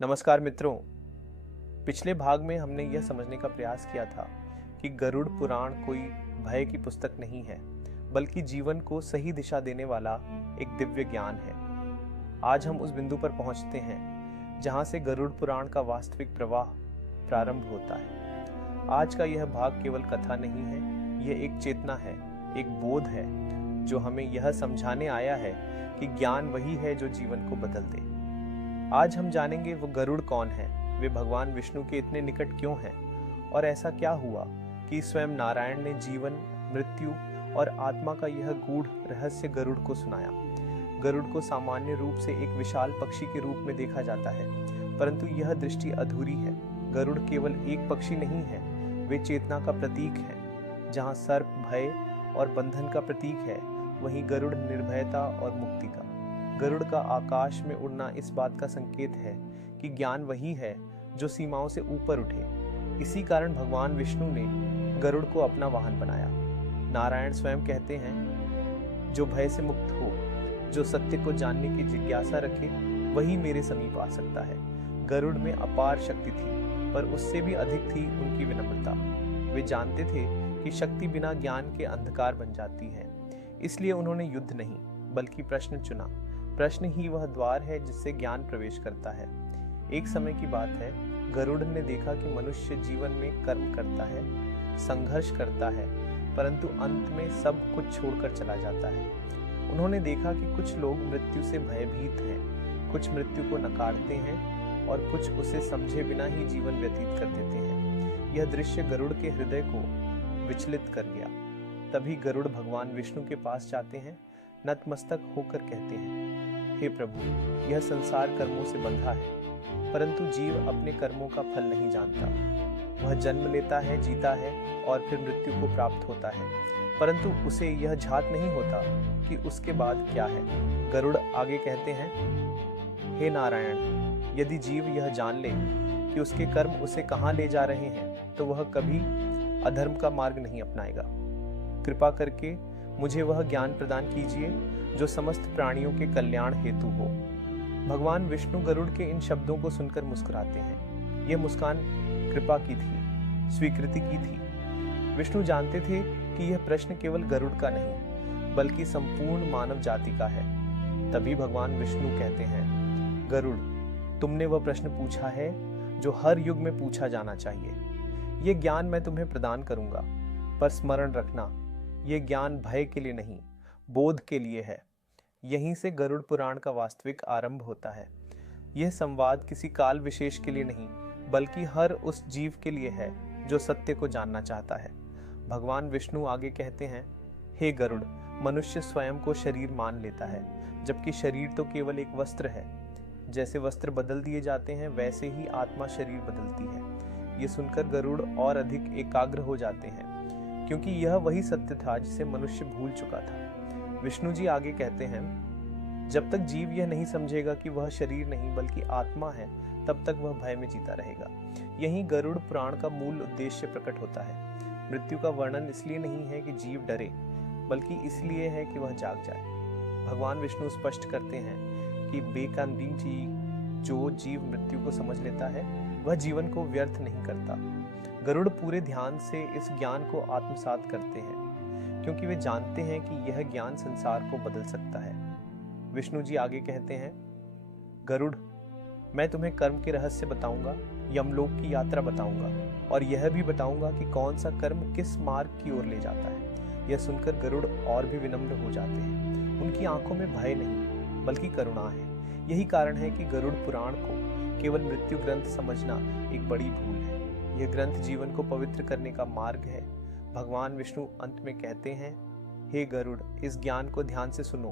नमस्कार मित्रों। पिछले भाग में हमने यह समझने का प्रयास किया था कि गरुड़ पुराण कोई भय की पुस्तक नहीं है, बल्कि जीवन को सही दिशा देने वाला एक दिव्य ज्ञान है। आज हम उस बिंदु पर पहुंचते हैं जहां से गरुड़ पुराण का वास्तविक प्रवाह प्रारंभ होता है। आज का यह भाग केवल कथा नहीं है, यह एक चेतना है, एक बोध है जो हमें यह समझाने आया है कि ज्ञान वही है जो जीवन को बदल दे। आज हम जानेंगे वो गरुड़ कौन है, वे भगवान विष्णु के इतने निकट क्यों हैं और ऐसा क्या हुआ कि स्वयं नारायण ने जीवन, मृत्यु और आत्मा का यह गूढ़ रहस्य गरुड़ को सुनाया। गरुड़ को सामान्य रूप से एक विशाल पक्षी के रूप में देखा जाता है, परंतु यह दृष्टि अधूरी है। गरुड़ केवल एक पक्षी नहीं है, वे चेतना का प्रतीक है। जहाँ सर्प भय और बंधन का प्रतीक है, वहीं गरुड़ निर्भयता और मुक्ति का। गरुड़ का आकाश में उड़ना इस बात का संकेत है कि ज्ञान वही है जो सीमाओं से ऊपर उठे। इसी कारण भगवान विष्णु ने गरुड़ को अपना वाहन बनाया। नारायण स्वयं कहते हैं, जो भय से मुक्त हो, जो सत्य को जानने की जिज्ञासा रखे, वही मेरे समीप आ सकता है। गरुड़ में अपार शक्ति थी, पर उससे भी अधिक थी उनकी विनम्रता। वे जानते थे कि शक्ति बिना ज्ञान के अंधकार बन जाती है, इसलिए उन्होंने युद्ध नहीं बल्कि प्रश्न चुना। प्रश्न ही वह द्वार है जिससे ज्ञान प्रवेश करता है। एक समय की बात है, गरुड़ ने देखा कि मनुष्य जीवन में कर्म करता है, संघर्ष करता है, परंतु अंत में सब कुछ छोड़कर चला जाता है। उन्होंने देखा कि कुछ लोग मृत्यु से भयभीत हैं, कुछ मृत्यु को नकारते हैं और कुछ उसे समझे बिना ही जीवन व्यतीत कर देते हैं। यह दृश्य गरुड़ के हृदय को विचलित कर गया। तभी गरुड़ भगवान विष्णु के पास जाते हैं, नतमस्तक होकर कहते हैं, हे प्रभु, यह संसार कर्मों से बंधा है, परंतु जीव अपने कर्मों का फल नहीं जानता। वह जन्म लेता है, जीता है और फिर मृत्यु को प्राप्त होता है, परंतु उसे यह झात नहीं होता कि उसके बाद क्या है। गरुड़ आगे कहते हैं, हे नारायण, यदि जीव यह जान ले कि उसके कर्म उसे कहाँ ले जा रहे हैं, तो वह कभी अधर्म का मार्ग नहीं अपनाएगा। कृपा करके मुझे वह ज्ञान प्रदान कीजिए जो समस्त प्राणियों के कल्याण हेतु हो। भगवान विष्णु गरुड़ के इन शब्दों को सुनकर मुस्कुराते हैं। यह मुस्कान कृपा की थी, स्वीकृति की थी। विष्णु जानते थे कि यह प्रश्न केवल गरुड़ का नहीं, बल्कि संपूर्ण मानव जाति का है। तभी भगवान विष्णु कहते हैं, गरुड़, तुमने वह प्रश्न पूछा है जो हर युग में पूछा जाना चाहिए। यह ज्ञान मैं तुम्हें प्रदान करूंगा, पर स्मरण रखना, यह ज्ञान भय के लिए नहीं, बोध के लिए है। यहीं से गरुड़ पुराण का वास्तविक आरंभ होता है। यह संवाद किसी काल विशेष के लिए नहीं, बल्कि हर उस जीव के लिए है जो सत्य को जानना चाहता है। भगवान विष्णु आगे कहते हैं, हे गरुड़, मनुष्य स्वयं को शरीर मान लेता है, जबकि शरीर तो केवल एक वस्त्र है। जैसे वस्त्र बदल दिए जाते हैं, वैसे ही आत्मा शरीर बदलती है। ये सुनकर गरुड़ और अधिक एकाग्र हो जाते हैं, क्योंकि यह वही सत्य था जिसे मनुष्य भूल चुका था। विष्णु जी आगे कहते हैं, जब तक जीव यह नहीं समझेगा कि वह शरीर नहीं बल्कि आत्मा है, तब तक वह भय में जीता रहेगा। यही गरुड़ पुराण का मूल उद्देश्य प्रकट होता है। मृत्यु का वर्णन इसलिए नहीं है कि जीव डरे, बल्कि इसलिए है कि वह जाग जाए। भगवान विष्णु स्पष्ट करते हैं कि बेकानबीन जो जीव मृत्यु को समझ लेता है, वह जीवन को व्यर्थ नहीं करता। गरुड़ पूरे ध्यान से इस ज्ञान को आत्मसात करते हैं, क्योंकि वे जानते हैं कि यह ज्ञान संसार को बदल सकता है। विष्णु जी आगे कहते हैं, गरुड़, मैं तुम्हें कर्म के रहस्य बताऊंगा, यमलोक की यात्रा बताऊंगा और यह भी बताऊंगा कि कौन सा कर्म किस मार्ग की ओर ले जाता है। यह सुनकर गरुड़ और भी विनम्र हो जाते हैं। उनकी आंखों में भय नहीं बल्कि करुणा है। यही कारण है कि गरुड़ पुराण को केवल मृत्यु ग्रंथ समझना एक बड़ी भूल है। यह ग्रंथ जीवन को पवित्र करने का मार्ग है। भगवान विष्णु अंत में कहते हैं, हे गरुड़, इस ज्ञान को ध्यान से सुनो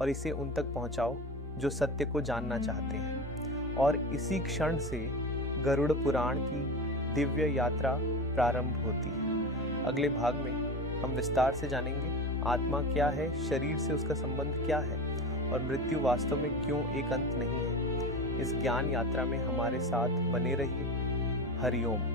और इसे उन तक पहुंचाओ जो सत्य को जानना चाहते हैं। और इसी क्षण से गरुड़ पुराण की दिव्य यात्रा प्रारंभ होती है। अगले भाग में हम विस्तार से जानेंगे आत्मा क्या है, शरीर से उसका संबंध क्या है और मृत्यु वास्तव में क्यों एक अंत नहीं है। इस ज्ञान यात्रा में हमारे साथ बने रहिए। हरि ओम।